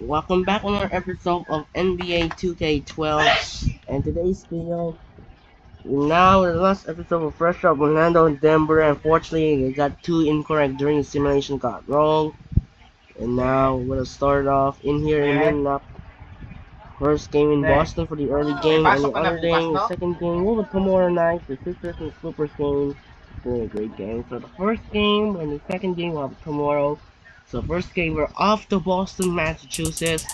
Welcome back on our episode of NBA 2K12, and today's video, now the last episode of Fresh Up Orlando and Denver. Unfortunately, they got two incorrect during the simulation, got wrong, and now we're gonna start off in here in the middle. First game in Boston for the early game, and the other day, the second game, will be tomorrow night, the Sixers and Clippers game. Still a great game. So the first game and the second game will be tomorrow. So first game, we're off to Boston, Massachusetts.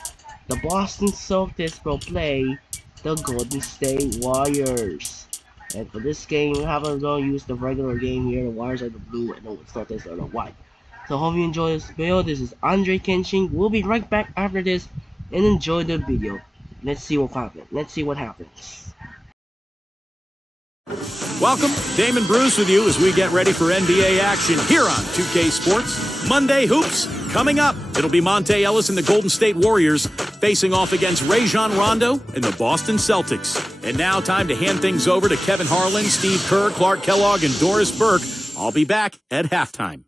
The Boston Celtics will play the Golden State Warriors. And for this game, we haven't going to use the regular game here. The Warriors are the blue and the Celtics are the white. So hope you enjoy this video. This is Andre Kenshin. We'll be right back after this and enjoy the video. Let's see what happens. Let's see what happens. Welcome, Damon Bruce with you as we get ready for NBA action here on 2K Sports. Monday Hoops coming up. It'll be Monte Ellis and the Golden State Warriors facing off against Rajon Rondo and the Boston Celtics. And now time to hand things over to Kevin Harlan, Steve Kerr, Clark Kellogg, and Doris Burke. I'll be back at halftime.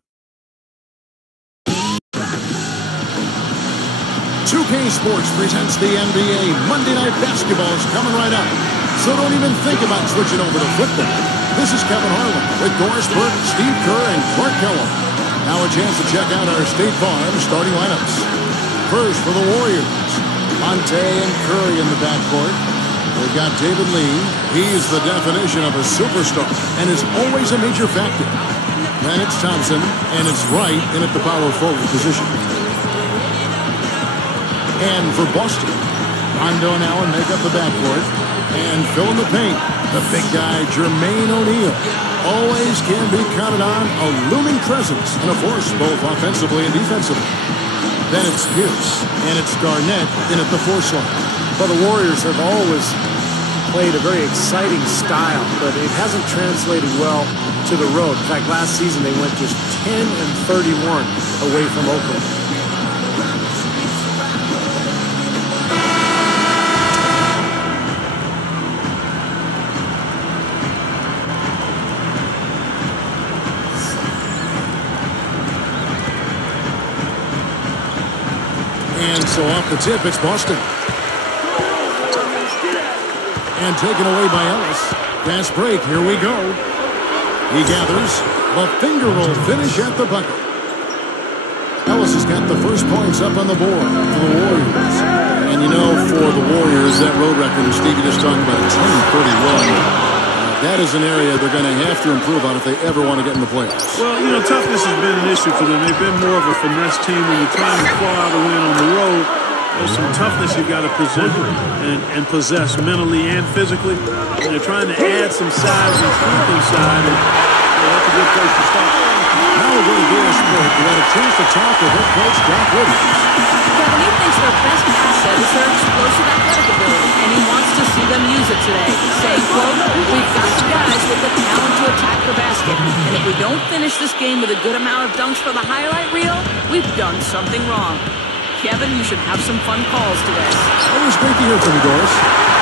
2K Sports presents the NBA. Monday Night Basketball is coming right up. So don't even think about switching over to football. This is Kevin Harlan with Doris Burke, Steve Kerr, and Clark Kellogg. Now a chance to check out our State Farm starting lineups. First for the Warriors, Monte and Curry in the backcourt. They've got David Lee. He's the definition of a superstar and is always a major factor. Then it's Thompson, and it's Wright in at the power forward position. And for Boston, Rondo and Allen make up the backcourt and fill in the paint. The big guy, Jermaine O'Neal, always can be counted on, a looming presence and a force both offensively and defensively. Then it's Pierce, and it's Garnett in at the force line. Well, the Warriors have always played a very exciting style, but it hasn't translated well to the road. In fact, last season they went just 10-31 away from Oakland. So off the tip, it's Boston. And taken away by Ellis. Fast break, here we go. He gathers. The finger roll finish at the bucket. Ellis has got the first points up on the board for the Warriors. And you know, for the Warriors, that road record, Steve, you just talked about 10-31. That is an area they're going to have to improve on if they ever want to get in the playoffs. Well, you know, toughness has been an issue for them. They've been more of a finesse team when you're trying to claw out a win on the road. There's some toughness you've got to present and possess mentally and physically. And they're trying to add some size and strength inside, and that's a good place to start. Now we're going to Doris Burke. We had a chance to talk to head coach Doc Williams. Kevin, he thinks their best asset is their explosive athletic ability, and he wants to see them use it today. Saying, quote, we've got guys with the talent to attack the basket, and if we don't finish this game with a good amount of dunks for the highlight reel, we've done something wrong. Kevin, you should have some fun calls today. Always great to hear from you, Doris.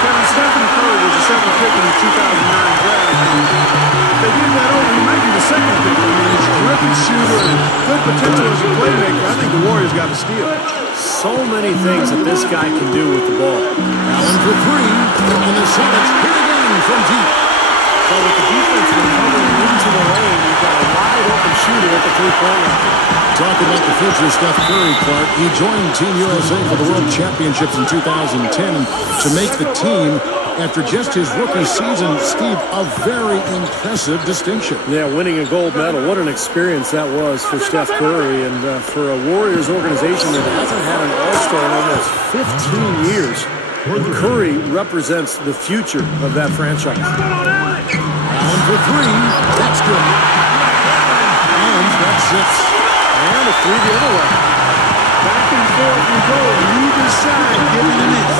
Kevin, Stephen Curry was the seventh pick in the 2009 draft. If they give that over, he might be the second pick. I mean, he's a terrific shooter and good potential as a playmaker. I think the Warriors got a steal. So many things that this guy can do with the ball. Allen for three, and the Celtics hit again from deep. So with the defense recovering into the lane, you've got a wide open shooter at the three-point line. Talk about the future of Steph Curry, Clark. He joined Team USA for the World Championships in 2010 to make the team after just his rookie season. Steve, a very impressive distinction. Yeah, winning a gold medal. What an experience that was for Steph Curry and for a Warriors organization that hasn't had an All-Star in almost 15 years. Curry represents the future of that franchise. Allen for three. That's good. And that's it. And a three the other way. Back and forth we go. You decide, give it a miss.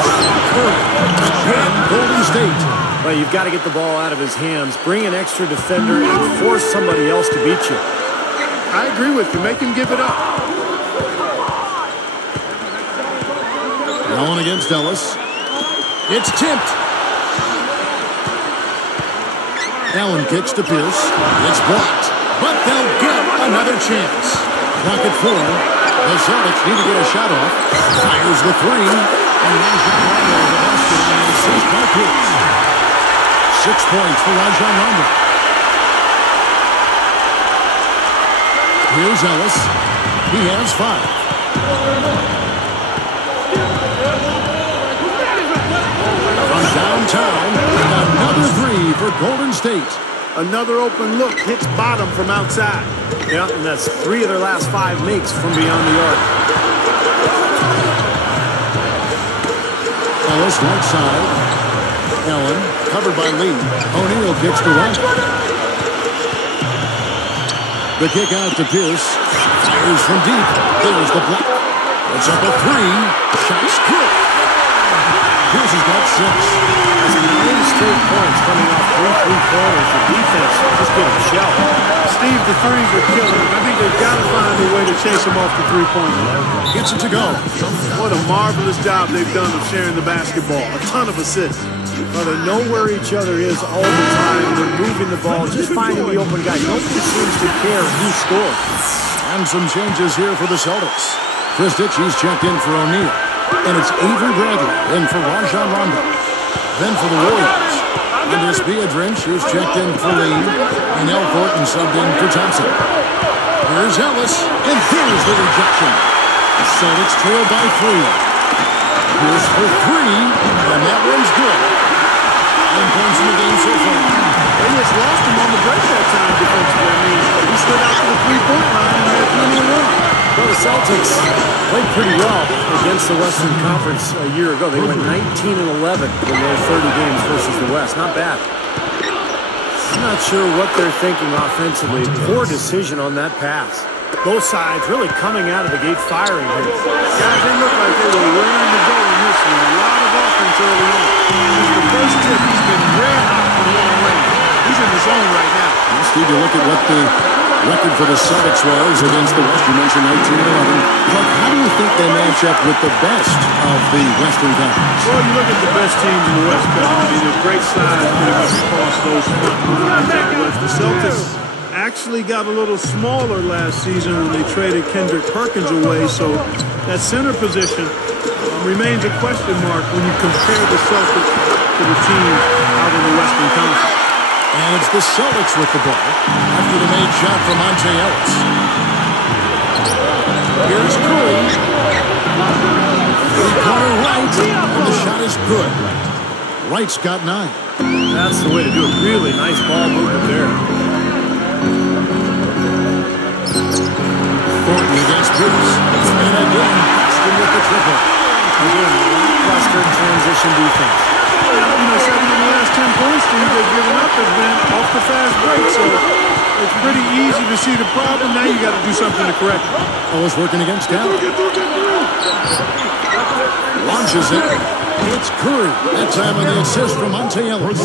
Curry, again, Golden State. Well, you've got to get the ball out of his hands, bring an extra defender, and force somebody else to beat you. I agree with you. Make him give it up. Allen against Ellis. It's tipped. Allen kicks to Pierce. It's blocked. But they'll get another chance. Clock at 4. The Celtics need to get a shot off. Fires the three. And Rajon Rondo with the basket and an assist by Pierce. 6 points for Rajon Rondo. Here's Ellis. He has 5. From downtown, another three for Golden State. Another open look, hits bottom from outside. Yeah, and that's 3 of their last 5 makes from beyond the arc. Ellis right side. Allen covered by Lee. O'Neal kicks to right. The kick out to Pierce. Fires from deep. There's the block. It's up a 3. Shot's good. Pierce has got 6. That's 9 straight points coming off 3 3-pointers. The defense just getting shelled. Steve, the threes are killing him. I think they've got to find a way to chase him off the three-point line. Gets it to go. What a marvelous job they've done of sharing the basketball. A ton of assists. Well, they know where each other is all the time. They're moving the ball, just finding the open guy. Nobody seems to care who scores. And some changes here for the Celtics. Chris Ditchy's checked in for O'Neal. And it's Avery Bradley in for Rajon Rondo. Then for the Warriors, Andres Biedrins is checked in for Lee. And Al Thornton subbed in for Thompson. Here's Ellis, and there's the rejection. The Celtics trail by 3. Here's for 3, and that one's good. 10 points in the game so far. They just lost him on the break that time defensively. I mean, he slid out to the three-point line and had plenty of room. Well, the Celtics played pretty well against the Western Conference a year ago. They went 19-11 in their 30 games versus the West. Not bad. I'm not sure what they're thinking offensively. Poor decision on that pass. Both sides really coming out of the gate firing here. Guys, they look like they were raring to go in this one. A lot of offense early on. Since the first tip, he's been red hot from long range. He's in the zone right now. Steve, you look at what the record for the Celtics was against the West. You mentioned 19-11. But how do you think they match up with the best of the Western Conference? Well, you look at the best teams in the West, Kevin. I mean, there's great size pretty much across those front lines out west. The Celtics actually got a little smaller last season when they traded Kendrick Perkins away, so that center position remains a question mark when you compare the Celtics to the teams out in the Western Conference. And it's the Celtics with the ball after the made shot from Monte Ellis. Here's Curry. Three-corner right, and the shot is good. Wright's got 9. That's the way to do it. Really nice ball movement there. Thornton against Pierce. And again, Paxton with the triple. Again, lackluster transition defense. You know, 7 of the last 10 points they've given up has been off the fast break, so it's pretty easy to see the problem. Now you got to do something to correct it. Ellis working against Allen. Launches it. It's Curry. That time on the assist from Monte Ellis.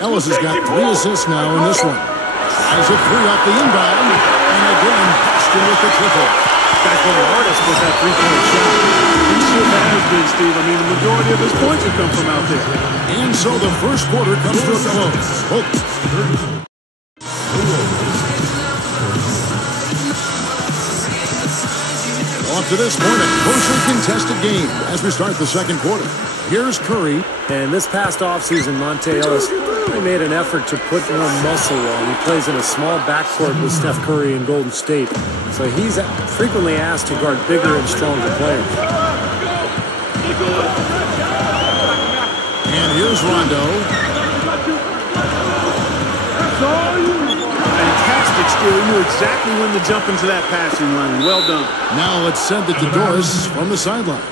Ellis has got 3 assists now in this one. Tries a 3 off the inbound. And again, Paxton with the triple. Back on the artist with that 3-point shot. He sure has been, Steve. I mean, the majority of his points have come from out there. And so the first quarter comes to a close. Off to this point, a closely contested game as we start the second quarter. Here's Curry. And this past offseason, Monte Ellis really made an effort to put more muscle on. He plays in a small backcourt with Steph Curry in Golden State. So he's frequently asked to guard bigger and stronger players. And here's Rondo. Fantastic steal. He knew exactly when to jump into that passing line. Well done. Now let's send it to Doris from the sideline.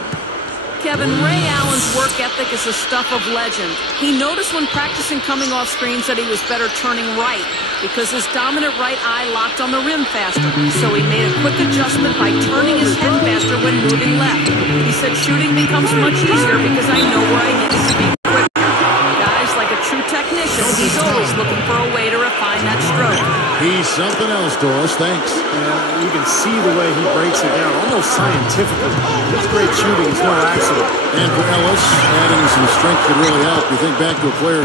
Kevin, Ray Allen's work ethic is the stuff of legend. He noticed when practicing coming off screens that he was better turning right because his dominant right eye locked on the rim faster. So he made a quick adjustment by turning his head faster when moving left. He said shooting becomes much easier because I know where I need to be quicker. Guys, like a true technician, he's always looking for a way to refine that stroke. He's something else, Doris. Thanks. And you can see the way he breaks it down, almost scientifically. This great shooting is no accident. And for Ellis, adding some strength could really help. You think back to a player,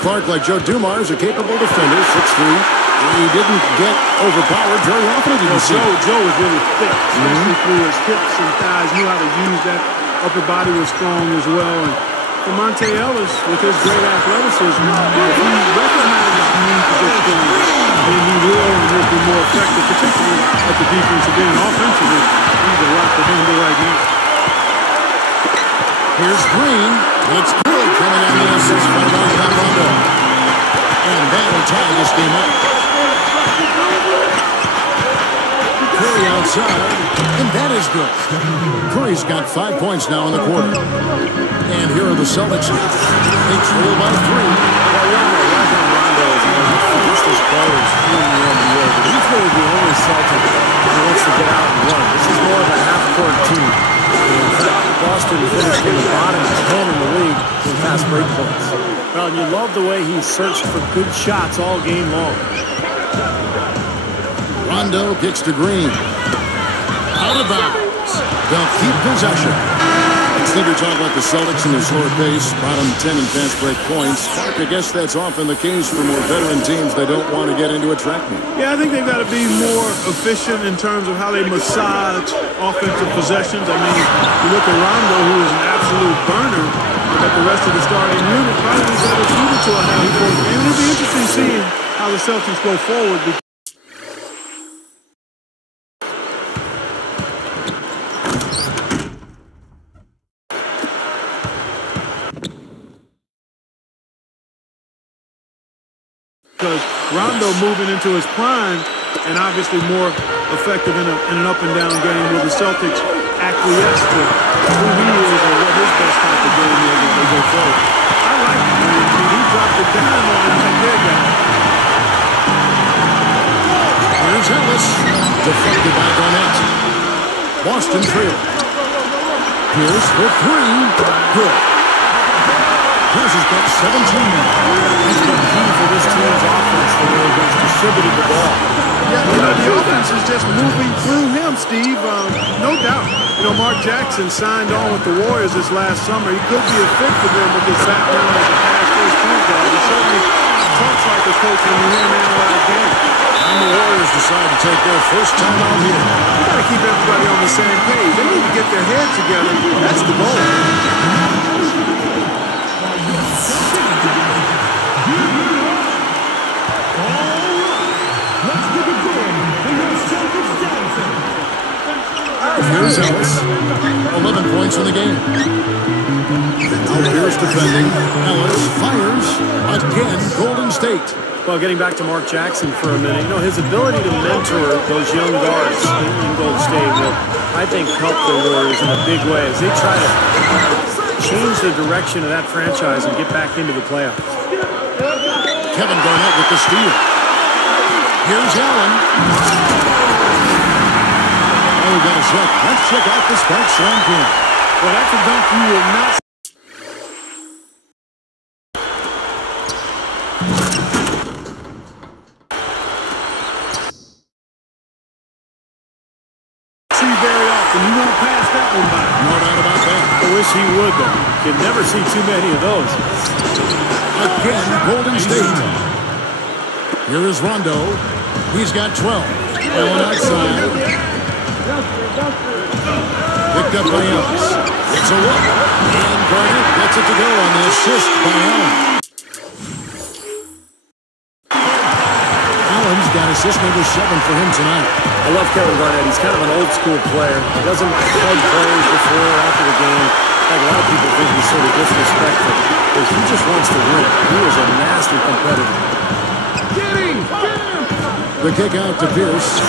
Clark, like Joe Dumars, a capable defender, 6'3", He didn't get overpowered very often. Joe was really thick, especially through his hips and thighs. Knew how to use that. Upper body was strong as well. And for Monte Ellis, with his great athleticism, if he recognizes the need to get strong, then he will and will be more effective, particularly at the defensive end. Offensively, he's a lot to handle right now. Here's Green. It's good coming on the assist by Rondo. And that'll tie this game up. Curry outside, and that is good. Curry's got 5 points now in the quarter. And here are the Celtics. They trail by 3. Rondo is one of the fastest players in the NBA, but he's really the only Celtic who wants to get out and run. This is more of a half-court team. In fact, Boston finished in the bottom 10 in the league in fast break points. Well, and you love the way he searched for good shots all game long. Rondo kicks to Green. Out of bounds. They'll keep possession. Instead of talking about the Celtics and their slower pace, bottom 10 in fast break points, I guess that's often the case for more veteran teams. They don't want to get into a track meet. Yeah, I think they've got to be more efficient in terms of how they massage offensive possessions. I mean, you look at Rondo, who is an absolute burner, but the rest of the starting unit probably better suited to a half-court game. It'll be interesting seeing how the Celtics go forward. Because Rondo moving into his prime and obviously more effective in an up-and-down game where the Celtics acquiesce to who he is and what his best type of game is as they go forward. I like him. He dropped the dime on him right there, guys. Here's Ellis. Deflected by Garnett. Boston trail. Pierce for 3. Good. Pierce has got 17. He's been key for this team's offense the way he's distributed the ball. Yeah, the offense is just moving through him, Steve. No doubt. Mark Jackson signed on with the Warriors this last summer. He could be a fit for them with his background as a pass-first point guard. He certainly talks like a coach when you hear him analyze games. And the Warriors decide to take their first time out here. You got to keep everybody on the same page. They need to get their heads together. That's the goal. Here's Ellis. 11 points in the game. Now Pierce defending. Ellis fires. Again, Golden State. Well, getting back to Mark Jackson for a minute, his ability to mentor those young guards in Golden State will, I think, help the Warriors in a big way as they try to change the direction of that franchise and get back into the playoffs. Kevin Garnett with the steal. Here's Allen. Oh, we got a check. Let's check out the Spark Slam King. Well, that's a dunk you will not see very often. You won't pass that one by. No doubt about that. I wish he would, though. You'd never see too many of those. Again, Golden State. Here is Rondo. He's got 12. Allen outside. Picked up by Ellis. It's a look. And Garnett gets it to go on the assist by Allen. Allen's got assist number 7 for him tonight. I love Kevin Garnett. He's kind of an old-school player. He doesn't hug players before or after the game. Like a lot of people think he's sort of disrespectful. But he just wants to win. He is a nasty competitor. The kick out to Pierce.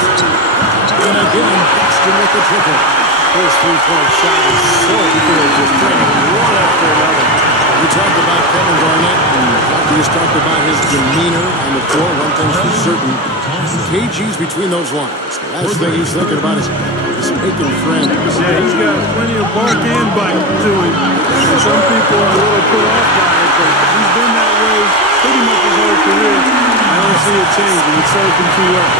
And again, Boston with the triple. His three-point shot is so good, just bringing one after another. We talked about Kevin Garnett, and we just talked about his demeanor on the floor. One thing's for certain, KG's between those lines. The last thing he's thinking about is making friends. Yeah, he's got plenty of bark and bite to him. And some people are a little put off by it, but he's been that way pretty much his whole career. I don't see it changing. It's served him too well.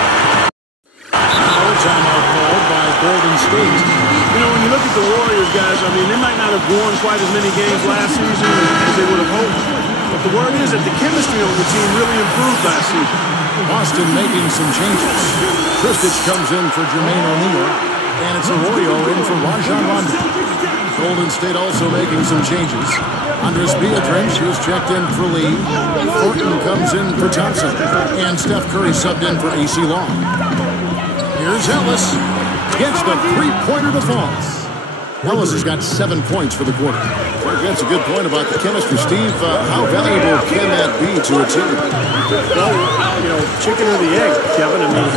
Now a timeout called by Golden State. When you look at the Warriors, guys, I mean, they might not have won quite as many games last season as they would have hoped. But the word is that the chemistry on the team really improved last season. Boston making some changes. Kristich comes in for Jermaine O'Neal, and it's Arroyo in for Rajon Rondo. Golden State also making some changes. Andres Beatrice is checked in for Lee. Thornton comes in for Thompson, and Steph Curry subbed in for AC Long. Here's Ellis. Gets the three-pointer to fall. Ellis has got 7 points for the quarter. That's a good point about the chemistry, Steve. How valuable can that be to a team? Well, you know, chicken or the egg, Kevin. I mean,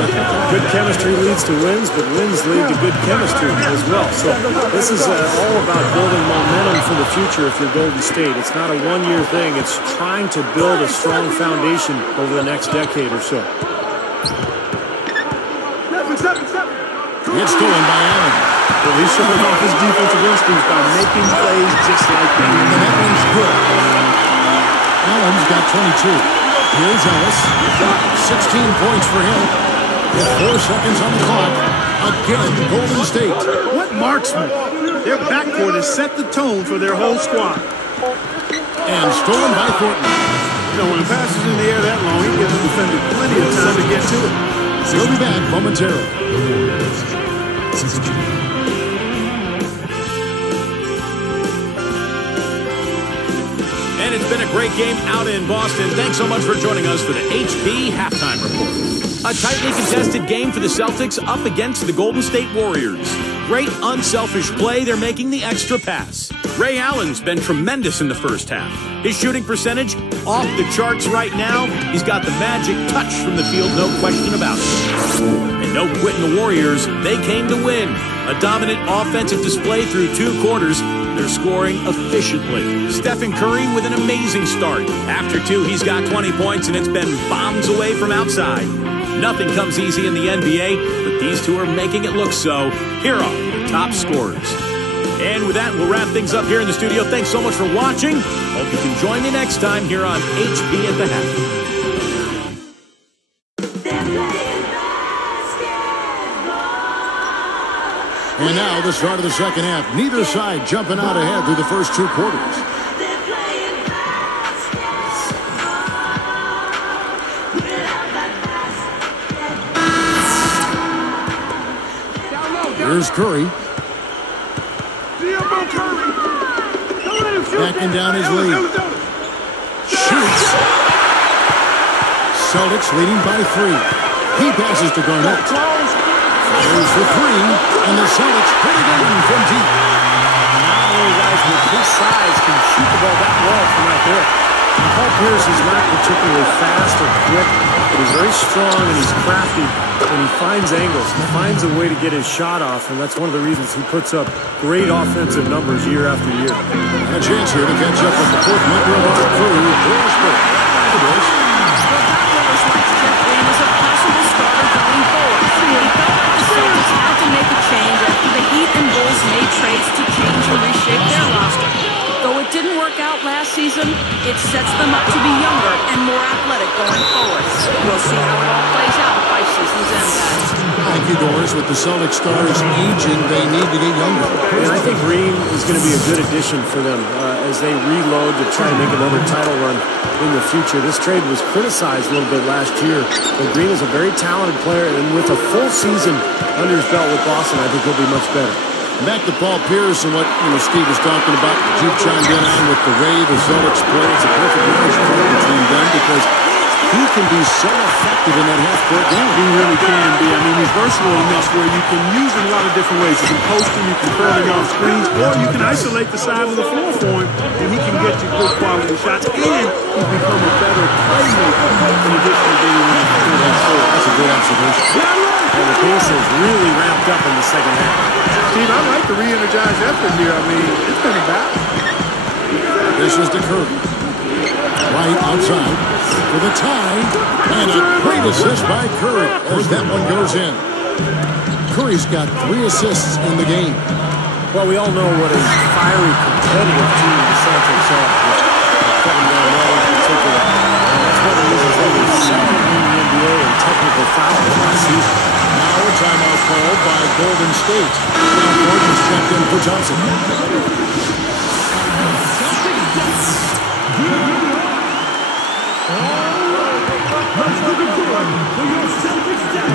good chemistry leads to wins, but wins lead to good chemistry as well. So this is all about building momentum for the future if you're Golden State. It's not a one-year thing. It's trying to build a strong foundation over the next decade or so. It's stolen by Allen. Well, he's showing off his defensive instincts by making plays just like that. And that one's good. Allen's got 22. Here's Ellis. 16 points for him. With 4 seconds on the clock. Again, Golden State. What marksman? Their backcourt has set the tone for their whole squad. And stolen by Thornton. You know, when the pass is in the air that long, he gives the defender plenty of time to get to it. He'll be back momentarily. And it's been a great game out in Boston. Thanks so much for joining us for the HP Halftime Report. A tightly contested game for the Celtics up against the Golden State Warriors. Great unselfish play. They're making the extra pass. Ray Allen's been tremendous in the first half. His shooting percentage off the charts right now. He's got the magic touch from the field, no question about it. And no quitting the Warriors. They came to win. A dominant offensive display through 2 quarters. They're scoring efficiently. Stephen Curry with an amazing start. After 2, he's got 20 points, and it's been bombs away from outside. Nothing comes easy in the NBA, but these two are making it look so. Here are the top scorers. And with that, we'll wrap things up here in the studio. Thanks so much for watching. Hope you can join me next time here on HP at the Half. And now the start of the second half. Neither side jumping out ahead through the first 2 quarters. Here's Curry. Backing down his lead. Shoots. Celtics leading by 3. He passes to Garnett. Fires for 3, and the Celtics put it in from deep. Not only guys with his size can shoot the ball that well from right there. Paul Pierce is not particularly fast or quick, but he's very strong and he's crafty, and he finds angles. He finds a way to get his shot off, and that's one of the reasons he puts up great offensive numbers year after year. And a chance here to catch up with the 4th member of our crew, Dorsberg. Hey, Doris. As a possible starter going forward. He felt like the Celtics had to make a change after the Heat and Bulls made trades to change and reshape their roster. Though it didn't work out last season, it sets them up to be younger and more athletic going forward. We'll see how it all plays out by season's end, guys. Thank you, Doris. With the Celtics stars aging, they need to get younger. And I think Green is going to be a good addition for them as they reload to try and make another title run in the future. This trade was criticized a little bit last year, but Green is a very talented player, and with a full season under his belt with Boston, I think he'll be much better. Back to Paul Pierce and what Steve was talking about. You chimed in on with the way the Celtics play. It's a perfect marriage between them because he can be so effective in that half-court game. He really can be. I mean, he's versatile enough where you can use him a lot of different ways. You can post him, you can curl him off screens, or you can isolate the side of the floor for him, and he can get you good quality shots, and he's become a better playmaker in addition to being a good scorer. That's a good observation. And the pace has really ramped up in the second half. Steve, I like the re-energized effort here. I mean, it's been a battle. This is the Curry. Right outside for the tie. And a great assist by Curry as that one goes in. Curry's got 3 assists in the game. Well, we all know what a fiery, competitive team the Celtics are. Kevin Garnett in particular. That's one of the reasons they were second in the NBA in technical fouls last season. Now a timeout called by Golden State. Now Gordon's checked in for Johnson.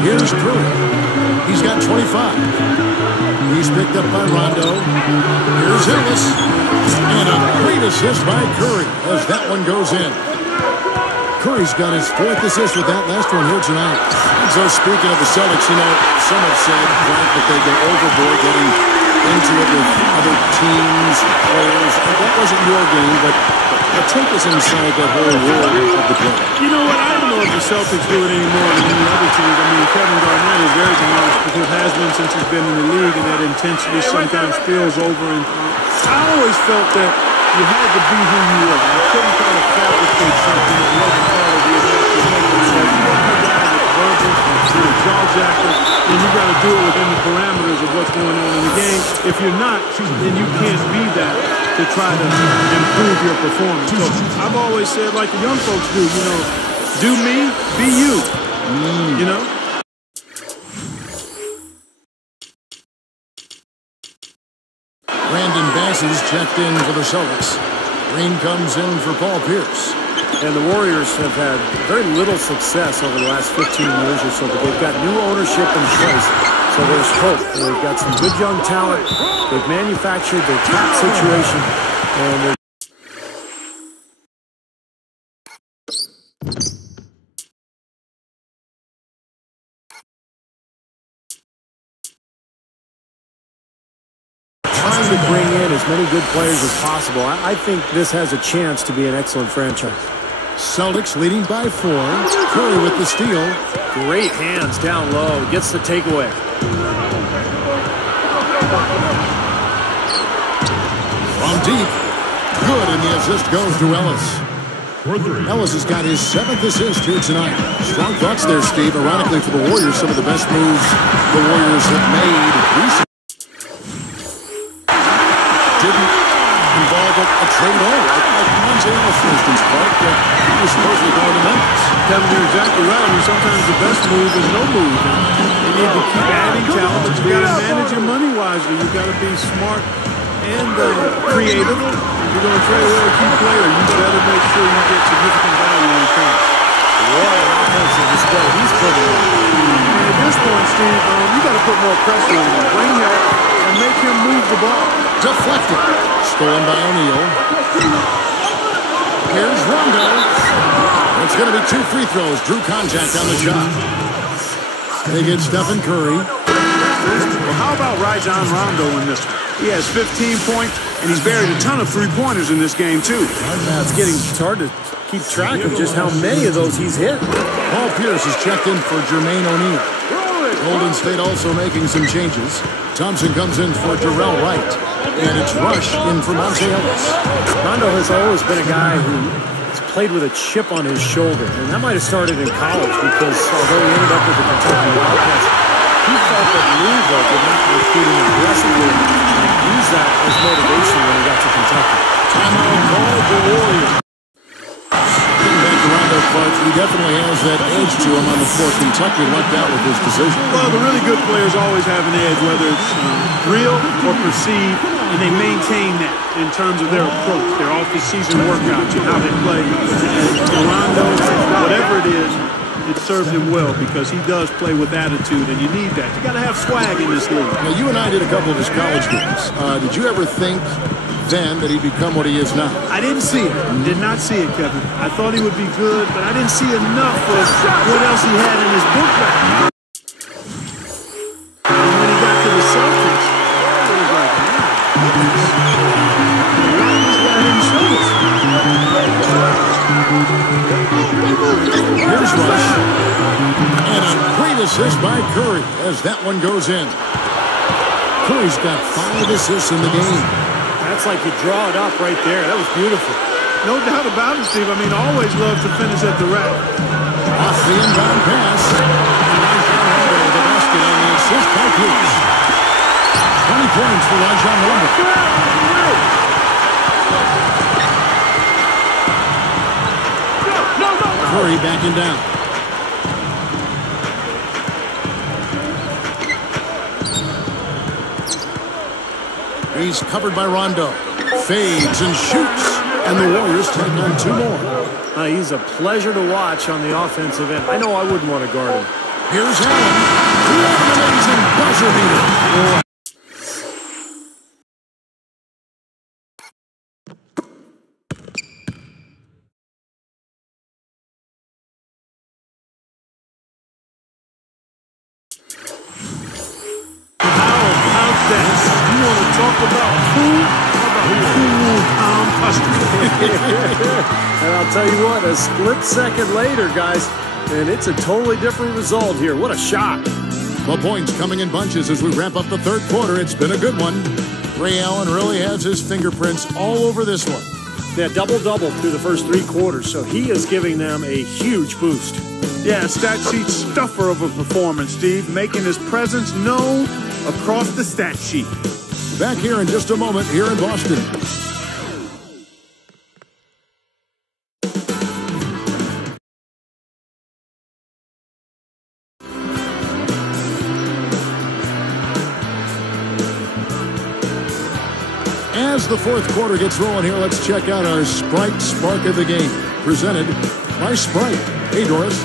Here's Curry. He's got 25. He's picked up by Rondo. Here's Ellis. And a great assist by Curry as that one goes in. Curry's got his 4th assist with that last one here tonight. So speaking of the Celtics, you know, some have said, Frank, that they go overboard getting into it with other teams, players. And that wasn't your game, but take us inside that whole world of the play. You know what? I don't know if the Celtics do it any more than any other teams. I mean, Kevin Garnett is very demanding, has been since he's been in the league, and that intensity sometimes spills over. And I always felt that you had to be who you were. You couldn't try to fabricate something that wasn't part of the actual making. So if you want to guy that's verbal, you're a jaw jacker, then you got to do it within the parameters of what's going on in the game. If you're not, then you can't be that to try to improve your performance. So I've always said, like the young folks do, you know, do me, be you, you know? Brandon Bass is checked in for the Celtics. Green comes in for Paul Pierce. And the Warriors have had very little success over the last 15 years or so, but they've got new ownership in place. So there's hope. They've got some good young talent. They've manufactured their cap situation, and they're trying to bring in as many good players as possible. I think this has a chance to be an excellent franchise. Celtics leading by 4. Curry with the steal. Great hands down low. Gets the takeaway. From deep. Good, and the assist goes to Ellis. Ellis has got his 7th assist here tonight. Strong thoughts there, Steve. Ironically for the Warriors, some of the best moves the Warriors have made recently didn't involve a trade at all. Like Monte Ellis, for instance, Clark, he was supposed to go to Memphis. Kevin, you're exactly right. I mean, sometimes the best move is no move. You need to keep adding talent, but you got to manage your money wisely. You got to be smart and creative. If you're going to trade away a key player, you better make sure you get significant value in return. What an offensive display he's putting on. At this point, Steve, you got to put more pressure on him. Bring help and make him move the ball. Deflected. Stolen by O'Neal. Here's Rondo. It's going to be 2 free throws. Drew contact on the shot. They get Stephen Curry. Well, how about Rajon Rondo in this one? He has 15 points, and he's buried a ton of three-pointers in this game, too. It's hard to keep track of just how many of those he's hit. Paul Pierce is checked in for Jermaine O'Neal. Golden State also making some changes. Thompson comes in for Terrell Wright. And it's Rush in for Monte Ellis. Rondo has always been a guy who's played with a chip on his shoulder. And that might have started in college because although he ended up with the Kentucky Wildcats, he felt that Louisville did not recruit him aggressively and use that as motivation when he got to Kentucky. Timeout call the Warriors. Getting back to Rondo, Clark, he definitely has that edge to him on the floor. Kentucky lucked out with this decision. Well, the really good players always have an edge, whether it's real or perceived, and they maintain that in terms of their approach, their off-the-season workouts, and how they play. And Rondo, whatever it is, it serves him well because he does play with attitude, and you need that. You got to have swag in this league. Now, you and I did a couple of his college games. Did you ever think then that he'd become what he is now? I didn't see it. Did not see it, Kevin. I thought he would be good, but I didn't see enough of what else he had in his book bag. And when he got to the Celtics, it was like, why this guy didn't show us? Here's Rush. And a great assist by Curry as that one goes in. Curry's got 5 assists in the game. That's like you draw it up right there. That was beautiful. No doubt about it, Steve. I mean, always love to finish at the rack. Off the inbound pass. Rondo with the basket on the assist by Pierce. 20 points for Rajon Rondo. Curry backing down. He's covered by Rondo. Fades and shoots. And the Warriors take on 2 more. He's a pleasure to watch on the offensive end. I know I wouldn't want to guard him. Here's Allen. What an amazing buzzer beater. How about that? You want to talk about cool? How about cool, calm custard? And I'll tell you what, a split second later, guys, and it's a totally different result here. What a shot. The points coming in bunches as we wrap up the 3rd quarter. It's been a good one. Ray Allen really has his fingerprints all over this one. They had double-double through the first 3 quarters, so he is giving them a huge boost. Yeah, stat sheet stuffer of a performance, Steve, making his presence known across the stat sheet. Back here in just a moment here in Boston. As the 4th quarter gets rolling here, let's check out our Sprite Spark of the Game, presented by Sprite. Hey, Doris.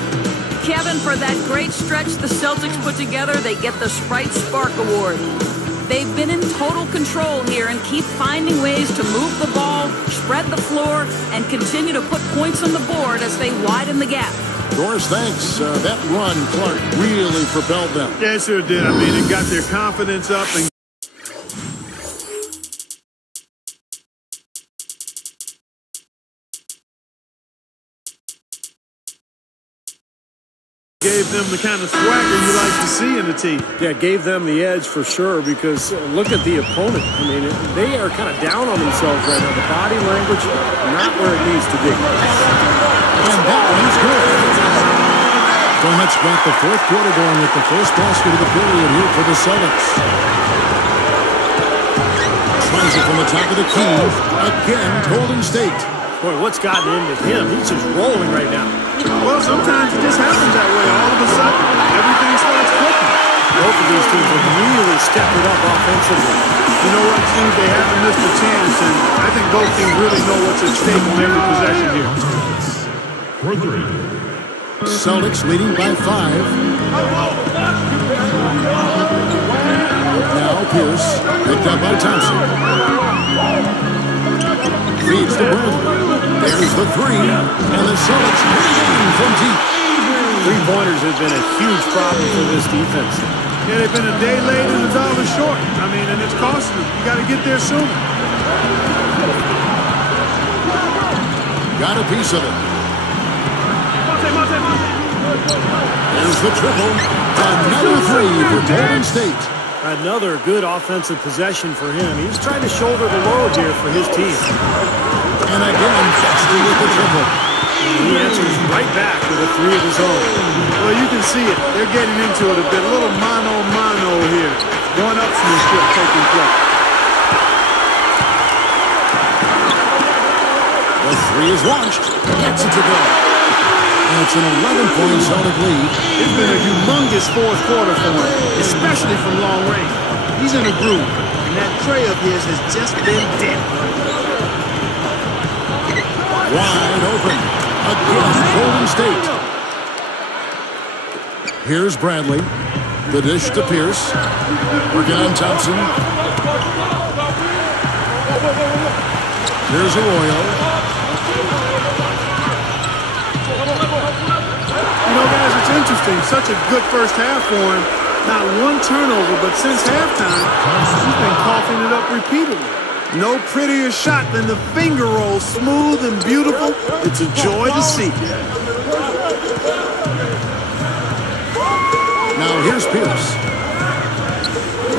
Kevin, for that great stretch the Celtics put together, they get the Sprite Spark Award. They've been in total control here and keep finding ways to move the ball, spread the floor, and continue to put points on the board as they widen the gap. Doris, thanks. That run, Clark, really propelled them. Yeah, it sure did. I mean, it got their confidence up and gave them the kind of swagger you like to see in a team. Yeah, gave them the edge for sure because look at the opponent. I mean, they are kind of down on themselves right now. The body language, not where it needs to be. And that one's good. Donuts got the 4th quarter going with the first basket of the period here for the Celtics. Tries it from the top of the key. Again, Golden State. Boy, what's gotten into him? He's just rolling right now. Well, sometimes it just happens that way. All of a sudden, everything starts clicking. Both of these teams have really stepped it up offensively. You know what, Steve? They haven't missed a chance, and I think both teams really know what's at stake on every possession here. Celtics leading by 5. Now Pierce, picked up by Thompson. Feeds to Bradley. There's the 3, and the Celtics leading from deep. 3-pointers have been a huge problem for this defense. Yeah, they've been a day late and $1 short. I mean, and it's costing them. You got to get there sooner. Got a piece of it. There's the triple. Another 3 for Golden State. Another good offensive possession for him. He's trying to shoulder the load here for his team. And again, Foster with the triple. He answers right back with a 3 of his own. Well, you can see it. They're getting into it a bit. A little mano-mano here. One-upsmanship taking place. The 3 is launched. Gets it to go. And it's an 11-point Celtic lead. It's been a humongous 4th quarter for him, especially from long range. He's in a groove, and that tray of his has just been dead. Wide open. Again, Golden State. Here's Bradley. The dish to Pierce. Working on Thompson. Here's Arroyo. You know, guys, it's interesting. Such a good first half for him. Not one turnover, but since halftime, he's been coughing it up repeatedly. No prettier shot than the finger roll, smooth and beautiful. It's a joy to see. Now here's Pierce.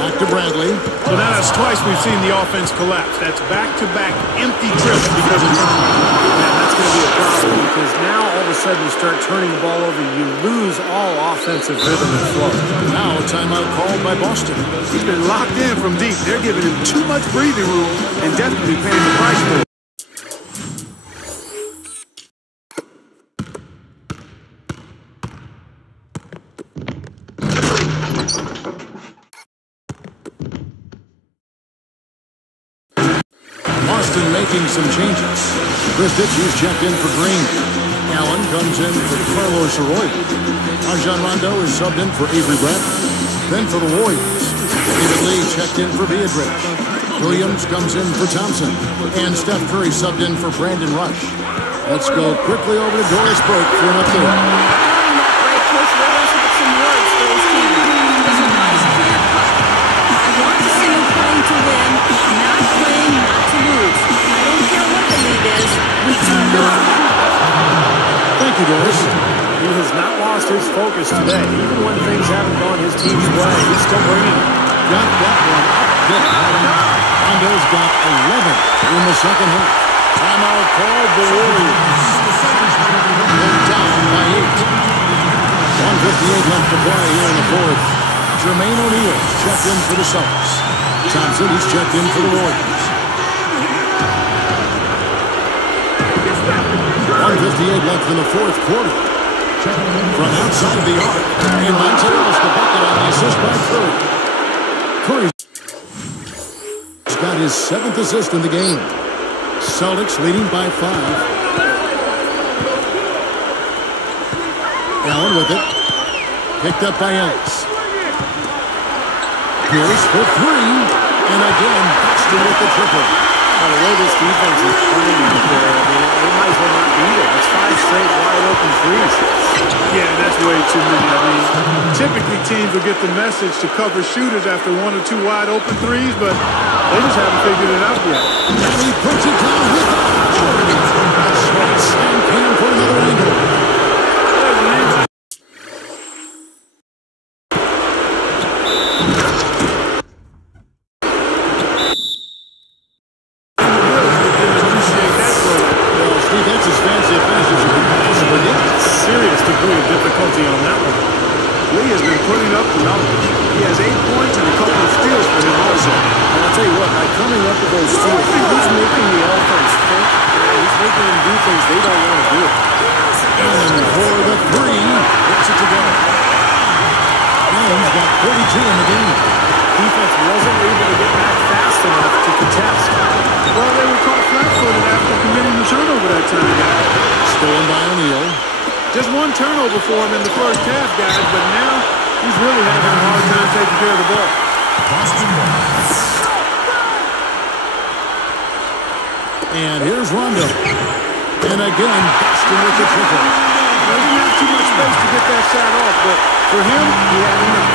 Back to Bradley. So now that's twice we've seen the offense collapse. That's back-to-back empty trips because of turnovers. Yeah, that's going to be a problem because now all of a sudden you start turning the ball over, you lose all offensive rhythm and flow. Now a timeout called by Boston. He's been locked in from deep. They're giving him too much breathing room and definitely paying the price for it. Boston making some changes. Chris Ditchy's checked in for Green. Allen comes in for Carlos Arroyo. Rajon Rondo is subbed in for Avery Bradley. Then for the Warriors, David Lee checked in for Beatrice. Williams comes in for Thompson. And Steph Curry subbed in for Brandon Rush. Let's go quickly over to Doris Burke for an update. During that break, Coach Rivers had some words for his team. His advice clear-cut. I want to see you playing to win, not playing not to lose. I don't care what the lead is. We do not. Thank you, Doris. He has not lost his focus today. Even when things haven't gone his team's way, he's still bringing it. Got that one up good. Rondo's got 11 in the second half. Timeout called the Warriors. They're down by 8. 1:58 left to play here in the fourth. Jermaine O'Neal checked in for the Celtics. Thompson, he's checked in for the Warriors. 1:58 left in the fourth quarter. From outside the arc, and Montero's the bucket on the assist by Curry. Curry's got his 7th assist in the game. Celtics leading by 5. Allen with it. Picked up by Ellis. Pierce for 3. And again, Boston with the triple. By the way this defense is playing out there, I mean, they might as well not be there. It's 5 straight wide open threes. Yeah, that's way too many. I mean, typically teams will get the message to cover shooters after 1 or 2 wide open threes, but they just haven't figured it out yet. And he puts it down with authority. Schwartz and Cam for another angle. Serious degree of difficulty on that one. Lee has been putting up the numbers. He has 8 points and a couple of steals for him also. And I'll tell you what, by coming up with those steals, he's making the offense think. He's making them do things they don't want to do. Allen for the 3. Gets it to go. Allen's got 32 in the game. Defense wasn't able to get back fast enough to contest. Well, they were caught flat-footed after committing the turnover that time. Stolen by O'Neal. Just 1 turnover for him in the first half, guys, but now he's really having a hard time taking care of the ball. And here's Rondo. And again, Boston with the triple. He didn't have too much space to get that shot off, but for him, he had enough.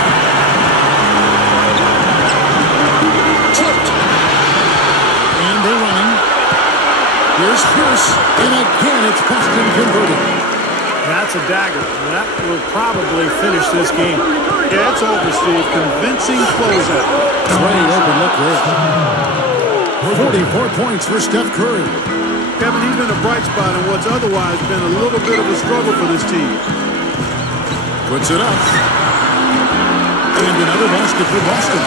Tipped. And they're running. Here's Pierce. And again, it's Boston converted. That's a dagger. That will probably finish this game. Yeah, it's over, Steve. Convincing closeout. Great open look there. 44 points for Steph Curry. Kevin, he's been a bright spot in what's otherwise been a little bit of a struggle for this team. Puts it up. And another basket for Boston.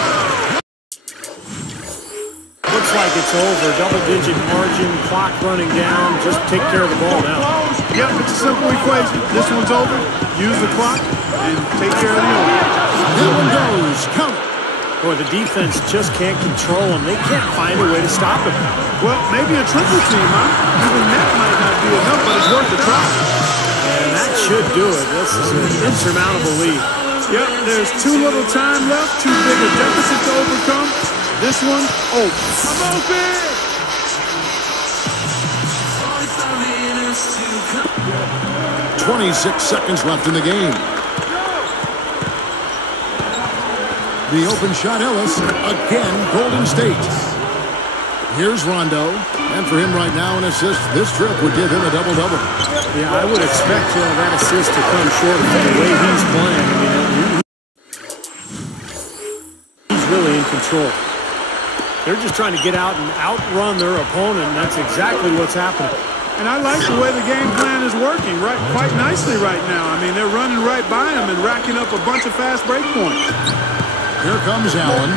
Looks like it's over. Double-digit margin, clock running down. Just take care of the ball now. Yep, it's a simple equation. This one's over. Use the clock and take care of the other. That one goes. Count. Boy, the defense just can't control him. They can't find a way to stop him. Well, maybe a triple team, huh? Even that might not be enough, but it's worth a try. And that should do it. This is an insurmountable lead. Yep, there's too little time left, too big a deficit to overcome. This one, open. I'm open! 26 seconds left in the game. The open shot, Ellis. Again, Golden State. Here's Rondo. And for him right now, an assist. This trip would give him a double-double. Yeah, I would expect that assist to come short from the way he's playing. I mean, he's really in control. They're just trying to get out and outrun their opponent, and that's exactly what's happening. And I like the way the game plan is working quite nicely right now. I mean, they're running right by him and racking up a bunch of fast break points. Here comes Allen.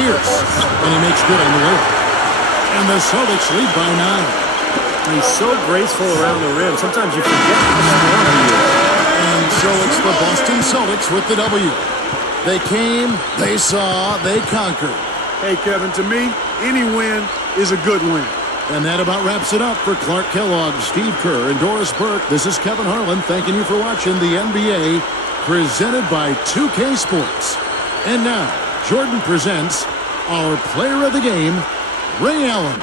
Pierce. And he makes good on the way. And the Celtics lead by 9. He's so graceful around the rim. Sometimes you forget how smart he is. And so it's the Boston Celtics with the W. They came, they saw, they conquered. Hey, Kevin, to me, any win is a good win. And that about wraps it up for Clark Kellogg, Steve Kerr, and Doris Burke. This is Kevin Harlan thanking you for watching the NBA presented by 2K Sports. And now, Jordan presents our player of the game, Ray Allen.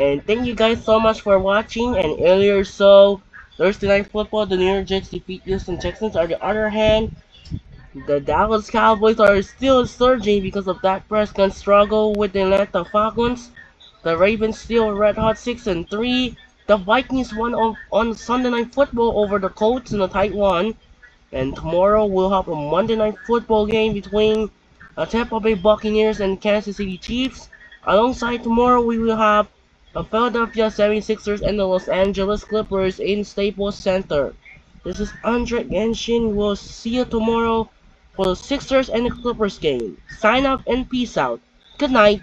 And thank you guys so much for watching. And earlier, so Thursday Night Football, the New York Jets defeat Houston Texans. On the other hand, the Dallas Cowboys are still surging because of Dak Prescott's struggle with the Atlanta Falcons. The Ravens still red hot 6-3. The Vikings won on Sunday Night Football over the Colts in a tight one. And tomorrow we'll have a Monday Night Football game between Tampa Bay Buccaneers and Kansas City Chiefs. Alongside tomorrow we will have the Philadelphia 76ers and the Los Angeles Clippers in Staples Center. This is Andre Genshin. We'll see you tomorrow for the Sixers and the Clippers game. Sign up and peace out. Good night.